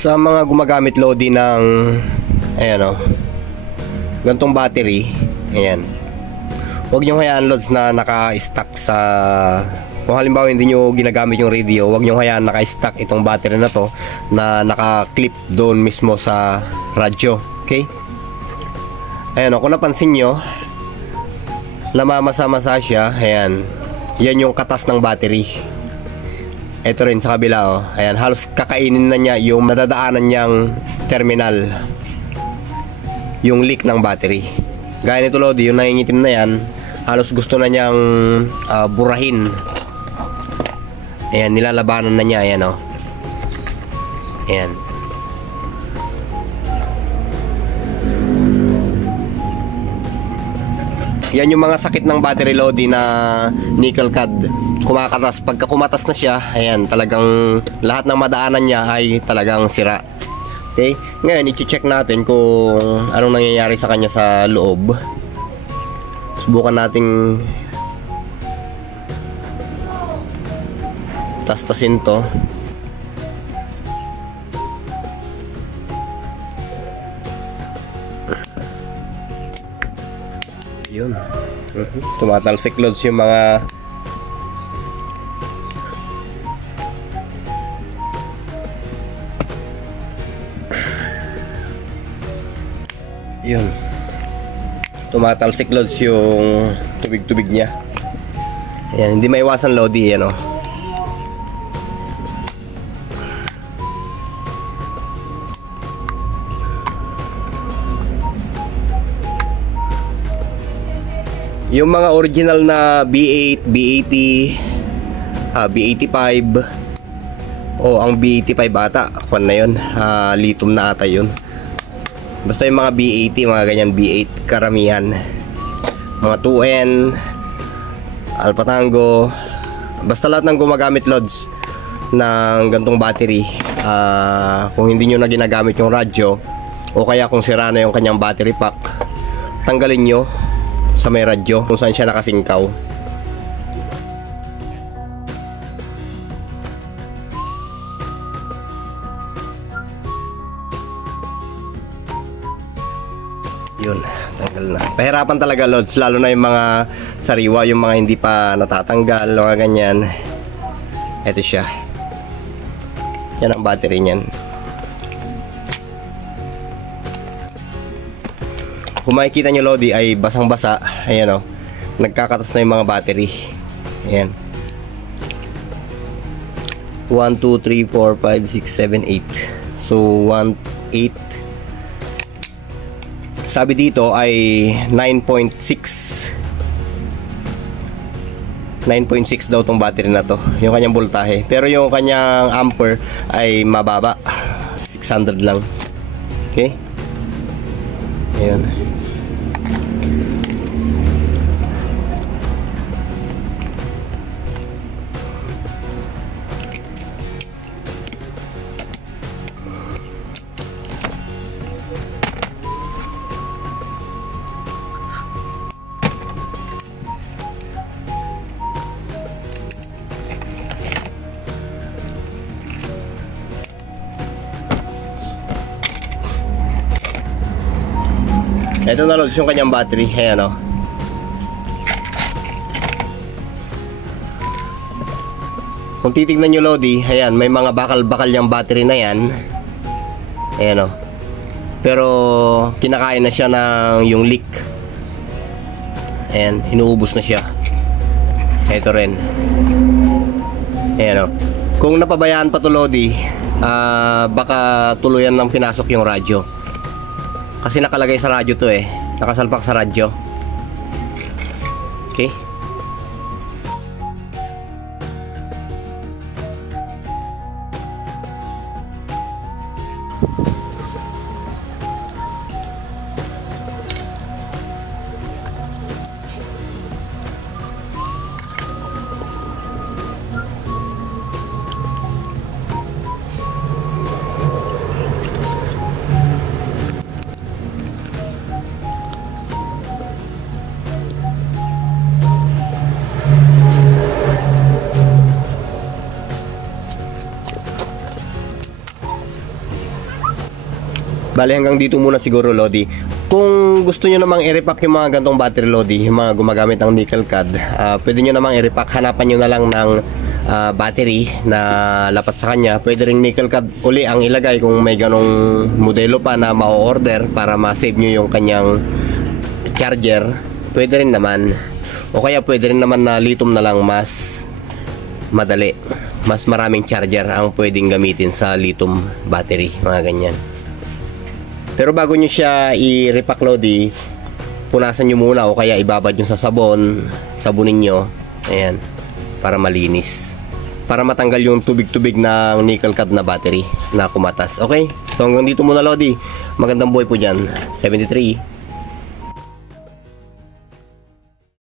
Sa mga gumagamit Lodi ng ayan o, gantong battery, ayan, huwag nyo hayaan Lods na naka-stack sa, kung halimbawa hindi nyo ginagamit yung radio, huwag nyo hayaan naka-stack itong battery na to na naka-clip doon mismo sa radyo. Okay, ayan o, kung napansin nyo namamasa-masa siya, ayan, yan yung katas ng battery. Ito rin sa kabila oh. Ayan, halos kakainin na niya yung nadadaanan niyang terminal, yung leak ng battery. Gaya nito Lodi, yung nangingitim na yan, halos gusto na niyang burahin. Ayan, nilalabanan na niya. Ayan oh. Ayan. Yan yung mga sakit ng battery Lodi na nickel cad. Kumakatas, pagka kumatas na siya, ayan, talagang lahat ng madaanan niya ay talagang sira. Okay, ngayon i-check natin kung anong nangyayari sa kanya sa loob. Subukan nating tastasin to. Yun, tumatalsik Lods yung mga yun, tumatalsik Lods yung tubig-tubig niya. Ayan, hindi maiwasan Lodi, yan o. Yung mga original na B8, B80, B85 o ang B85 ata, kwan na yun, lithium na ata yun. Basta yung mga B80, mga ganyan B8 karamihan, mga 2N, Alpha Tango, basta lahat ng gumagamit Lods ng gantong battery, kung hindi nyo na ginagamit yung radyo o kaya kung sira na yung kanyang battery pack, tanggalin nyo sa may radyo kung saan siya nakasingkaw. Yun, tanggal na. Pahirapan talaga Lods, lalo na yung mga sariwa, yung mga hindi pa natatanggal, mga ganyan. Ito siya. Yan ang battery niyan. Kung makikita nyo Lodi ay basang-basa. Ayan o, nagkakatas na yung mga battery. Ayan, 1, 2, 3, 4, 5, 6, 7, 8. So 1, 8. Sabi dito ay 9.6 daw tong battery na to, yung kanyang voltahe. Pero yung kanyang ampere ay mababa, 600 lang. Okay, ayun. Ito na Lods yung kanyang battery. Ayan o. Kung titignan nyo Lodi, ayan, may mga bakal-bakal yung battery na yan. Ayan o. Pero kinakain na siya ng yung leak. Ayan, inuubos na siya. Ito rin. Ayan o. Kung napabayaan pa to Lodi, baka tuluyan ng pinasok yung radyo. Kasi nakalagay sa radyo to eh. Nakasalpak sa radyo. Okay. Bale, hanggang dito muna siguro, Lodi. Kung gusto nyo namang i-repack yung mga gantong battery, Lodi, yung mga gumagamit ng nickel cad, pwede nyo namang i-repack. Hanapan nyo na lang ng battery na lapat sa kanya. Pwede ring nickel cad uli ang ilagay kung may ganong modelo pa na ma-order para ma-save nyo yung kanyang charger. Pwede rin naman. O kaya pwede rin naman na lithium na lang, mas madali. Mas maraming charger ang pwedeng gamitin sa lithium battery, mga ganyan. Pero bago nyo siya i-repack, Lodi, punasan nyo muna o kaya ibabad nyo sa sabon, sabunin nyo, ayan, para malinis, para matanggal yung tubig-tubig ng nickel cad na battery na kumatas. Okay, so hanggang dito muna, Lodi. Magandang buhay po dyan. 73